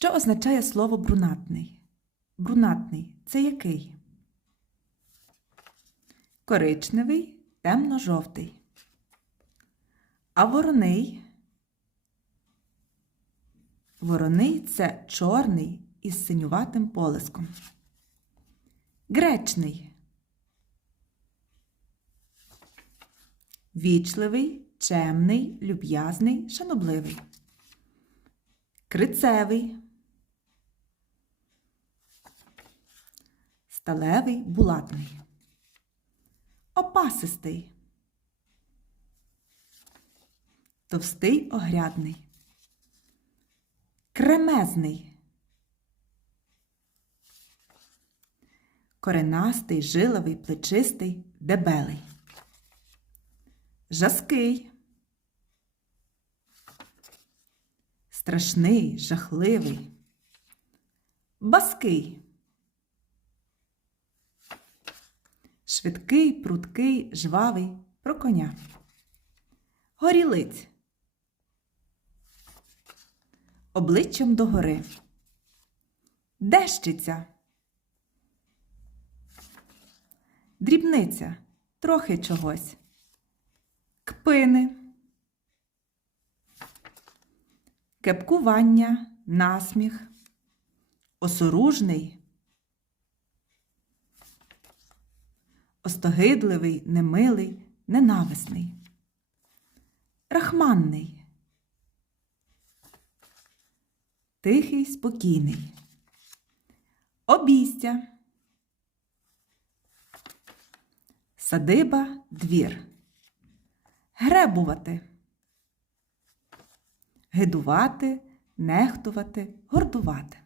Що означає слово брунатний? Брунатний це який? Коричневий, темно-жовтий. А вороний? Вороний це чорний із синюватим полиском. Гречний. Вічливий, чемний, люб'язний, шанобливий. Крицевий. Сталевий, булатний. Опасистий. Товстий, огрядний. Кремезний. Коренастий, жиловий, плечистий, дебелий. Жазкий. Страшний, жахливий. Баский. Швидкий, пруткий, жвавий про коня. Горілиць. Обличчям догори. Дещиця. Дрібниця. Трохи чогось. Кпини. Кепкування, насміх. Осоружний. Остогидливий, немилий, ненависний. Рахманний. Тихий, спокійний. Обійстя. Садиба, двір. Гребувати. Гидувати, нехтувати, гордувати.